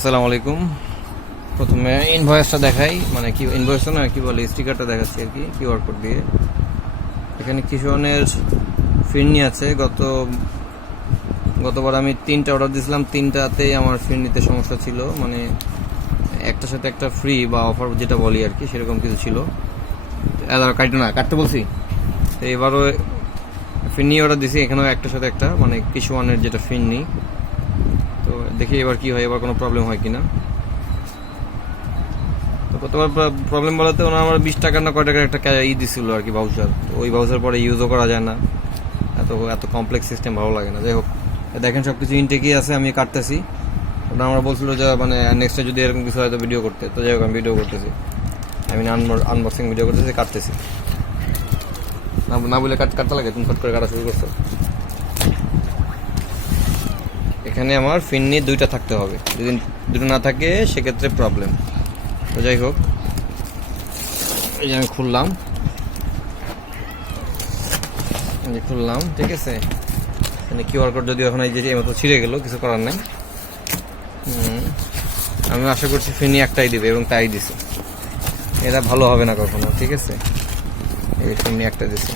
আসসালামু আলাইকুম। প্রথমে ইনভয়েসটা দেখাই, মানে কি ইনভয়েস না কি বলে, স্টিকারটা দেখাচ্ছি আর কি কিউআর কোড দিয়ে। এখানে কিশোনের ফিরনি আছে। গতবার আমি 3টা অর্ডার দিয়েছিলাম, 3টাতেই আমার ফিরনিতে সমস্যা ছিল, মানে একটার সাথে একটা ফ্রি বা অফার যেটা বলি আর কি, সেরকম কিছু ছিল। কাটতে বলছি। তো এবারও ফিরনি অর্ডার দিয়েছি, এখানেও একটার সাথে একটা, মানে কিশোয়ানের যেটা ফিরনি। তো দেখি এবার কি হয়, এবার কোনো প্রবলেম হয় কিনা। তো কতবার প্রবলেম বলাতে ওনার আমার 20 টাকার না কয় টাকার একটা দিছিল আর কি, ভাউচার। তো ওই ভাউচার পরে ইউজও করা যায় না, এত এত কমপ্লেক্স সিস্টেম ভালো লাগে না। যাই হোক, দেখেন সব কিছু ইনটেকই আছে, আমি কাটতেছি। ওটা আমার বলছিল যে মানে নেক্সটে যদি এরকম কিছু হয়তো ভিডিও করতে, তো যাই হোক আমি ভিডিও করতেছি, আমি আনবক্সিং ভিডিও করতেছি, কাটতেছি। না বলে কাটতে লাগে, তুমি ফট করে কাটা শুরু করছো। এখানে আমার ফিরনি 2টা থাকতে হবে, যদি 2টো না থাকে সেক্ষেত্রে প্রবলেম। তো যাই হোক, এই যে আমি খুললাম, ঠিক আছে। মানে কিউআর কোড যদিও এখন এই যে মতো ছিঁড়ে গেল, কিছু করার নেই। আমি আশা করছি ফিরনি একটাই দিবে, এবং তাই দিছে। এটা ভালো হবে না কখনো, ঠিক আছে। এই ফিরনি একটা দিছে।